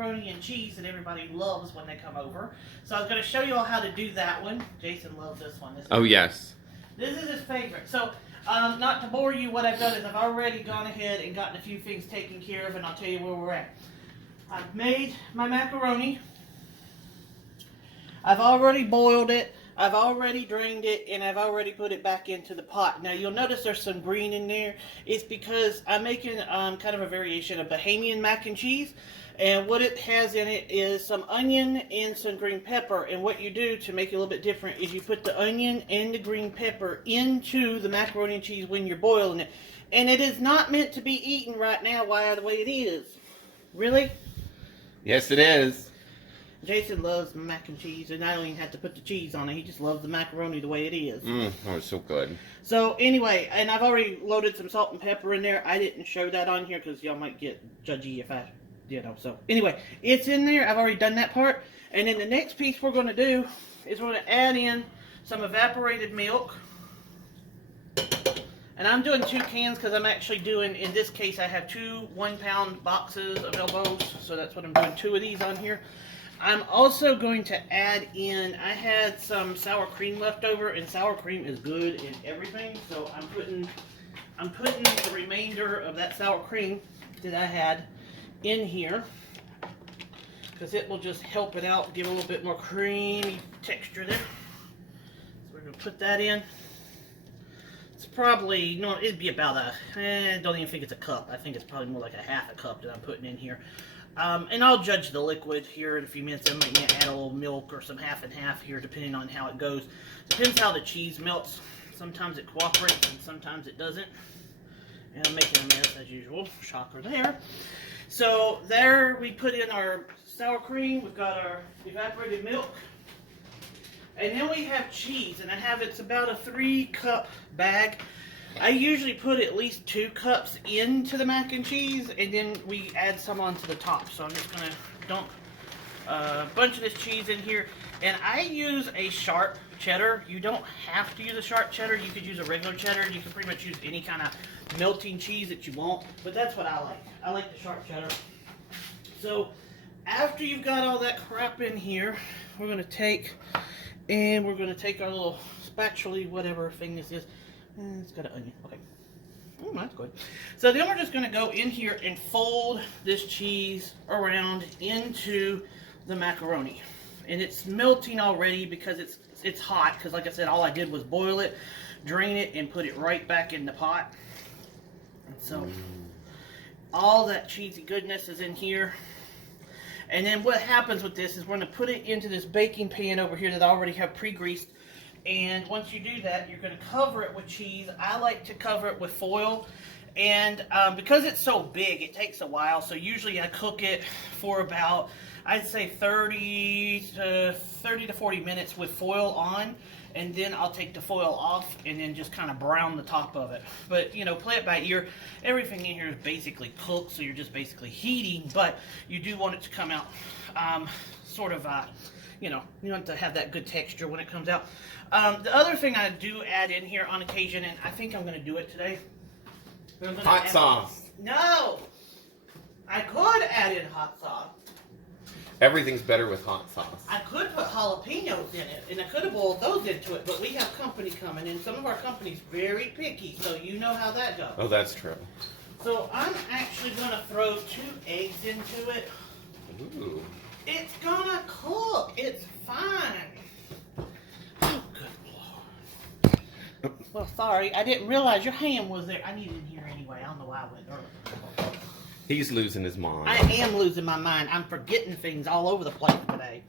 macaroni and cheese that everybody loves when they come over. So I was going to show you all how to do that one. Jason loves this one. Oh, yes. This is his favorite. So, not to bore you, what I've done is I've already gone ahead and gotten a few things taken care of, and I'll tell you where we're at. I've made my macaroni. I've already boiled it. I've already drained it, and I've already put it back into the pot. Now, you'll notice there's some green in there. It's because I'm making kind of a variation of Bahamian mac and cheese. And what it has in it is some onion and some green pepper. And what you do to make it a little bit different is you put the onion and the green pepper into the macaroni and cheese when you're boiling it. And it is not meant to be eaten right now the way it is. Really? Yes, it is. Jason loves mac and cheese, and I don't even have to put the cheese on it. He just loves the macaroni the way it is. Oh, it's so good. So anyway, and I've already loaded some salt and pepper in there. I didn't show that on here because y'all might get judgy if I, so anyway, it's in there. I've already done that part. And then the next piece we're going to do is we're going to add in some evaporated milk. And I'm doing 2 cans because I'm actually doing, in this case, I have 2 1-pound boxes of elbows. So that's what I'm doing, 2 of these on here. I'm also going to add in, I had some sour cream left over, and sour cream is good in everything. So I'm putting the remainder of that sour cream that I had in here, because it will just help it out, give a little bit more creamy texture there. So we're going to put that in. It's probably, no, it'd be about I don't even think it's a cup. I think it's probably more like a half a cup that I'm putting in here. And I'll judge the liquid here in a few minutes. I might need to add a little milk or some half and half here, depending on how it goes. Depends how the cheese melts. Sometimes it cooperates and sometimes it doesn't. And I'm making a mess as usual. Shocker there. So there we put in our sour cream. We've got our evaporated milk. And then we have cheese. And it's about a 3-cup bag. I usually put at least 2 cups into the mac and cheese, and then we add some onto the top. So I'm just going to dump a bunch of this cheese in here. And I use a sharp cheddar. You don't have to use a sharp cheddar. You could use a regular cheddar. You can pretty much use any kind of melting cheese that you want. But that's what I like. I like the sharp cheddar. So after you've got all that crap in here, we're going to take our little spatula, whatever thing this is. It's got an onion. Okay. Oh, that's good. So then we're just going to go in here and fold this cheese around into the macaroni. And it's melting already because it's hot. Because like I said, all I did was boil it, drain it, and put it right back in the pot. And so all that cheesy goodness is in here. And then what happens with this is we're going to put it into this baking pan over here that I already have pre-greased. And once you do that, you're going to cover it with cheese. I like to cover it with foil. And because it's so big, it takes a while. So usually I cook it for about, I'd say 30 to 40 minutes with foil on. And then I'll take the foil off and then just kind of brown the top of it. But, you know, play it by ear. Everything in here is basically cooked, so you're just basically heating. But you do want it to come out you know, you want to have that good texture when it comes out. The other thing I do add in here on occasion, and I think I'm going to do it today. Hot sauce. No! I could add in hot sauce. Everything's better with hot sauce. I could put jalapenos in it, and I could have boiled those into it, but we have company coming, and some of our company's very picky, so you know how that goes. Oh, that's true. So I'm actually going to throw 2 eggs into it. Ooh. It's gonna cook. It's fine. Oh, good Lord. Well, sorry. I didn't realize your ham was there. I need it in here anyway. I don't know why I went early. He's losing his mind. I am losing my mind. I'm forgetting things all over the place today.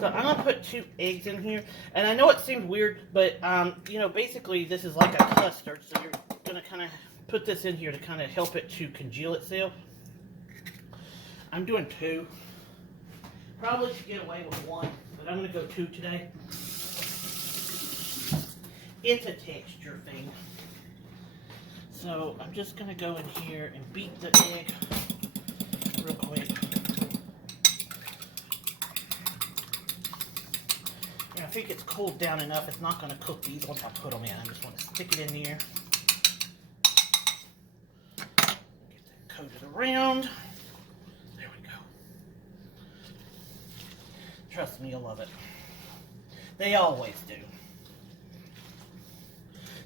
So I'm going to put 2 eggs in here. And I know it seems weird, but, you know, basically this is like a custard. So you're going to kind of put this in here to kind of help it to congeal itself. I'm doing 2. Probably should get away with 1, but I'm going to go 2 today. It's a texture thing. So I'm just going to go in here and beat the egg real quick. And I think it's cooled down enough. It's not going to cook these once I put them in. I just want to stick it in there. Get that coated around. Trust me, you'll love it. They always do.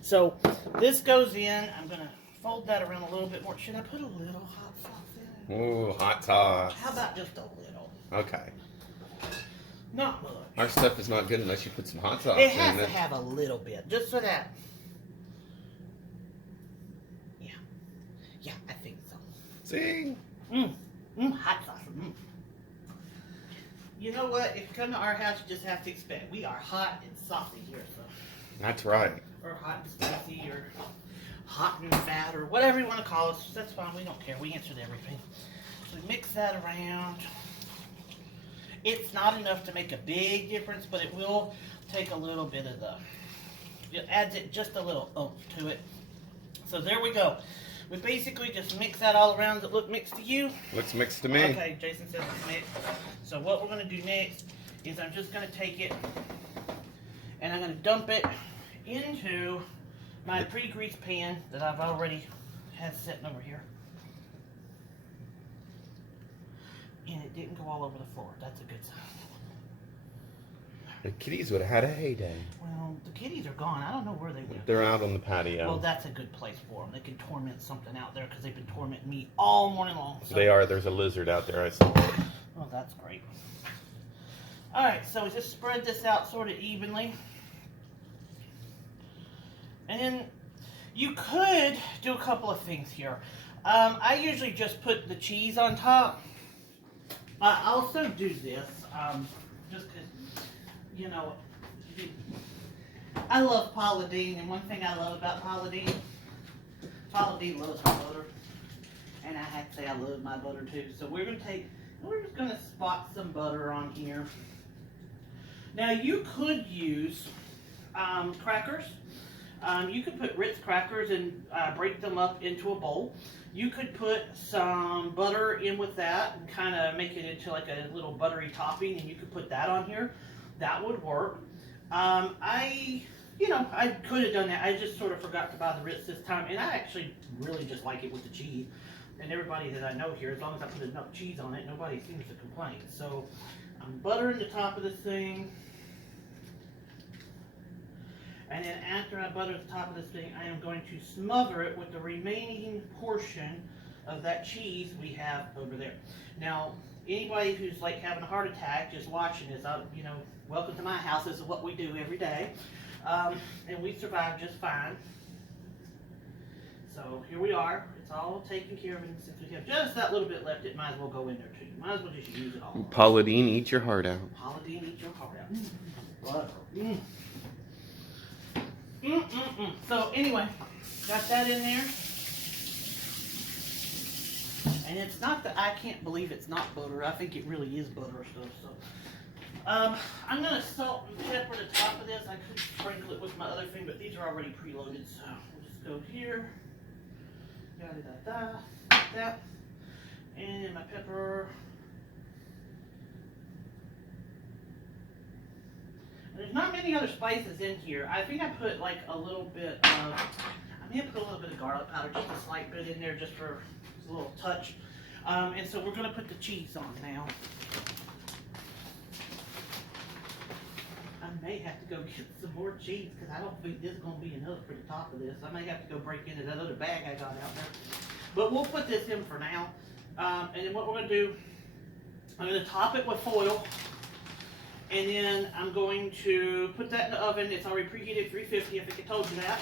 So this goes in. I'm going to fold that around a little bit more. Should I put a little hot sauce in it? Ooh, hot sauce. How about just a little? Okay. Not much. Our stuff is not good unless you put some hot sauce It in has it. to have a little bit, just for that. Yeah. Yeah, I think so. See? Hot sauce. You know what? If you come to our house, you just have to expect we are hot and saucy here, so. That's right. Or hot and spicy, or hot and fat, or whatever you want to call us. That's fine. We don't care. We answer to everything. So we mix that around. It's not enough to make a big difference, but it will take a little bit of it adds it just a little oomph to it. So there we go. We basically just mix that all around. Does it look mixed to you? Looks mixed to me. Okay, Jason says it's mixed. So what we're going to do next is I'm just going to take it and I'm going to dump it into my pre-greased pan that I've already had sitting over here. And it didn't go all over the floor. That's a good sign. The kitties would have had a heyday. Well, the kitties are gone. I don't know where they went. They're out on the patio. Well, that's a good place for them. They can torment something out there because they've been tormenting me all morning long. So. They are. There's a lizard out there. I saw. Oh, that's great. All right, so we just spread this out sort of evenly. And then you could do a couple of things here. I usually just put the cheese on top. I also do this just because, you know, I love Paula Deen, and one thing I love about Paula Deen loves her butter. And I have to say I love my butter too. So we're just going to spot some butter on here. Now you could use crackers. You could put Ritz crackers and break them up into a bowl. You could put some butter in with that and kind of make it into like a little buttery topping, and you could put that on here. That would work. I could have done that. I just sort of forgot to buy the Ritz this time, and I actually really just like it with the cheese. And everybody that I know here, as long as I put enough cheese on it, nobody seems to complain. So I'm buttering the top of this thing. And then after I butter the top of this thing, I am going to smother it with the remaining portion of that cheese we have over there. Now, anybody who's like having a heart attack just watching this, welcome to my house. This is what we do every day. And we survive just fine. So here we are. It's all taken care of. And since we have just that little bit left, it might as well go in there too. You might as well just use it all. Paula Deen, eat your heart out. Paula Deen, eat your heart out. Butter. So anyway, got that in there. And it's not that I can't believe it's not butter. I think it really is butter stuff. So I'm going to salt and pepper the top of this. I could sprinkle it with my other thing, but these are already preloaded. So we'll just go here. Like that. And then my pepper. There's not many other spices in here. I think I put like a little bit of, I may have put a little bit of garlic powder, just a slight bit in there just for a little touch. And so we're going to put the cheese on now. I may have to go get some more cheese because I don't think this is going to be enough for the top of this. I may have to go break into that other bag I got out there. But we'll put this in for now. And then what we're going to do, I'm going to top it with foil. And then I'm going to put that in the oven. It's already preheated 350, I think I told you that.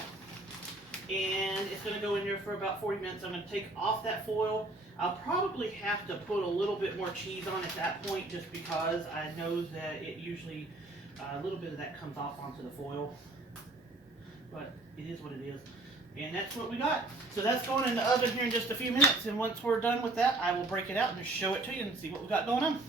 And it's going to go in there for about 40 minutes. I'm going to take off that foil. I'll probably have to put a little bit more cheese on at that point just because I know that it usually, a little bit of that comes off onto the foil. But it is what it is. And that's what we got. So that's going in the oven here in just a few minutes. And once we're done with that, I will break it out and show it to you and see what we got going on.